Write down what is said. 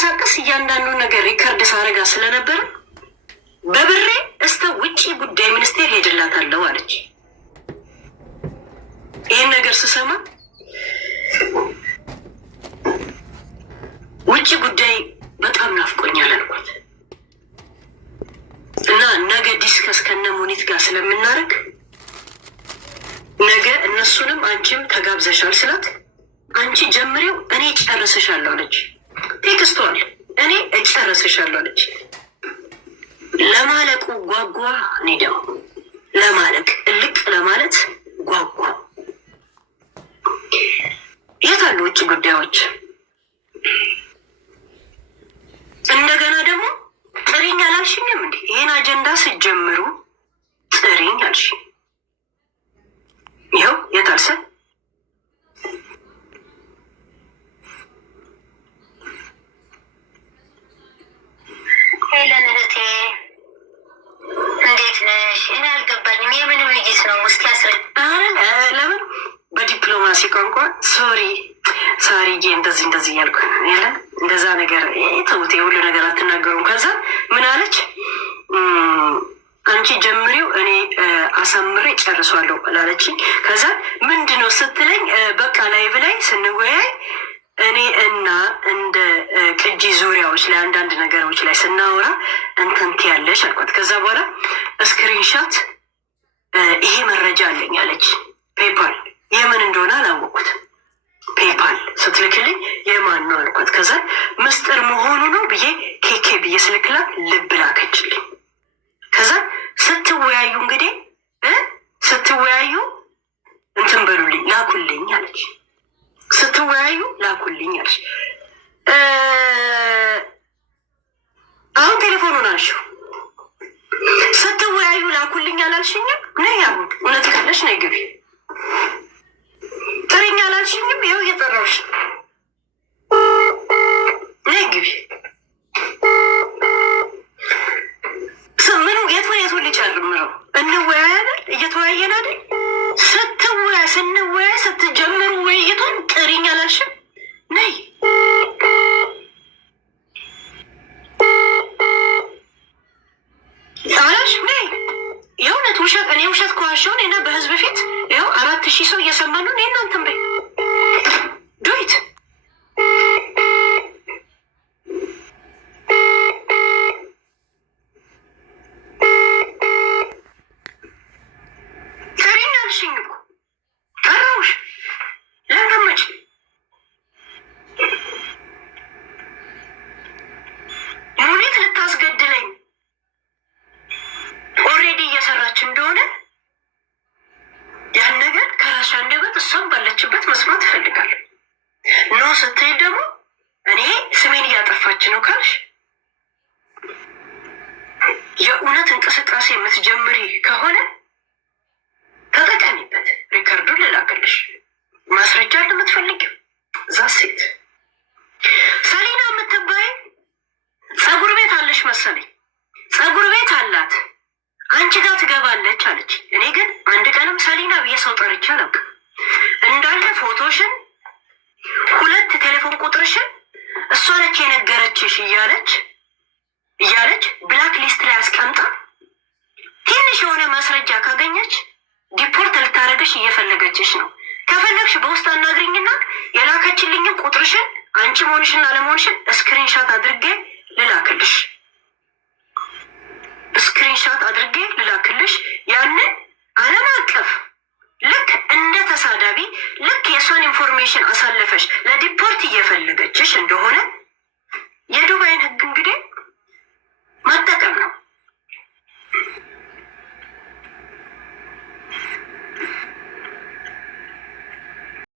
ስንቀሳቀስ እያንዳንዱ ነገር ሪከርድ ሳረጋ ስለነበረ በብሬ እስከ ውጪ ጉዳይ ሚኒስቴር ሄድላታለሁ አለች። ይህን ነገር ስሰማ ውጪ ጉዳይ በጣም ናፍቆኛል አልኳት እና ነገ ዲስከስ ከነ ሙኒት ጋር ስለምናደርግ ነገ እነሱንም አንቺም ተጋብዘሻል ስላት አንቺ ጀምሪው እኔ እጨርስሻለሁ አለች። ቴክስቷል እኔ እጨርስሻለሁ አለች። ለማለቁ ጓጓ። እኔ ደግሞ ለማለቅ እልቅ ለማለት ጓጓ። የት አሉ ውጭ ጉዳዮች? እንደገና ደግሞ ጥሪኝ አላልሽኝም እንዴ? ይህን አጀንዳ ስትጀምሩ ጥሪኝ አልሽ። ይኸው የታልሰ ሄለን እህቴ እንዴት ነሽ? እኔ አልገባኝም። የምን ውይይት ነው? እስኪ አስረጅ። ለምን በዲፕሎማሲ ቋንቋ ሳሪዬ እንደዚህ እያልኩ የለ እንደዛ ነገር ተውት፣ የሁሉ ነገር አትናገሩም። ከዛ ምን አለች? አንቺ ጀምሪው እኔ አሳምሬ ጨርሷለሁ ላለችኝ። ከዛ ምንድነው ስትለኝ በቃ ላይቭ ላይ ስንወያይ እኔ እና እንደ ቅጂ ዙሪያዎች ላይ አንዳንድ ነገሮች ላይ ስናወራ እንትንት ያለሽ አልኳት። ከዛ በኋላ ስክሪንሻት ይሄ መረጃ አለኝ አለች። ፔፓል የምን እንደሆነ አላወቁት። ፔፓል ስትልክልኝ የማን ነው አልኳት። ከዛ ምስጢር መሆኑ ነው ብዬ ኬኬ ብዬ ስልክላት ልብ ላከችልኝ። ከዛ ስትወያዩ እንግዲህ ስትወያዩ እንትን በሉልኝ ላኩልኝ አለች። ስትወያዩ ላኩልኝ አለች። አሁን ቴሌፎኑን አንሺው። ስትወያዩ ላኩልኝ አላልሽኝም? ነይ አሁን እውነት ካለሽ ነይ ግቢ። ጥሪኝ አላልሽኝም? ይኸው እየጠራሁሽ ነይ ግቢ። ምኑ የቱን ሊጨምረው? እንወያይ አይደል? እየተወያየን አይደል? ስንወያይ ስትጀምሩ ውይይቱን ጥሪኝ አላልሽም? ነይ አላሽ ነይ። የእውነት ውሸት እኔ ውሸት ከዋሸውን እና በህዝብ ፊት ይኸው 4000 ሰው እየሰማ ነው። እኔ እናንተን በይ ዱይት ጥሪኝ አልሽኝ እኮ ጠራሁሽ። ለምደመጭ ሙኒት ልታስገድለኝ ኦልሬዲ እየሰራች እንደሆነ ያን ነገር ከራሷ አንደበት እሷም ባለችበት መስማት እፈልጋለሁ። ኖ ስትል ደግሞ እኔ ስሜን እያጠፋች ነው ካልሽ የእውነት እንቅስቃሴ የምትጀምሪ ከሆነ ተጠቀሚበት። ሪከርዱን ልላክልሽ። ማስረጃ ለምትፈልጊው ዛሴት ሰሊና የምትባይ ጸጉር ቤት አለሽ መሰለኝ። ጸጉር ቤት አላት አንቺ ጋር ትገባለች አለች። እኔ ግን አንድ ቀንም ሰሊና ብዬ ሰው ጠርቼ አላውቅም። እንዳለ ፎቶሽን 2 ቴሌፎን ቁጥርሽን እሷ ነች የነገረችሽ እያለች ብላክ ሊስት ላይ አስቀምጣ ትንሽ የሆነ ማስረጃ ካገኘች ዲፖርት ልታደርግሽ እየፈለገችሽ ነው። ከፈለግሽ በውስጥ አናግሪኝና የላከችልኝን ቁጥርሽን አንቺ መሆንሽና አለመሆንሽን ስክሪንሻት አድርጌ ልላክልሽ። ስክሪንሻት አድርጌ ልላክልሽ። ያንን ዓለም አቀፍ ልክ እንደ ተሳዳቢ ልክ የእሷን ኢንፎርሜሽን አሳልፈሽ ለዲፖርት እየፈለገችሽ እንደሆነ የዱባይን ሕግ እንግዲህ መጠቀም ነው።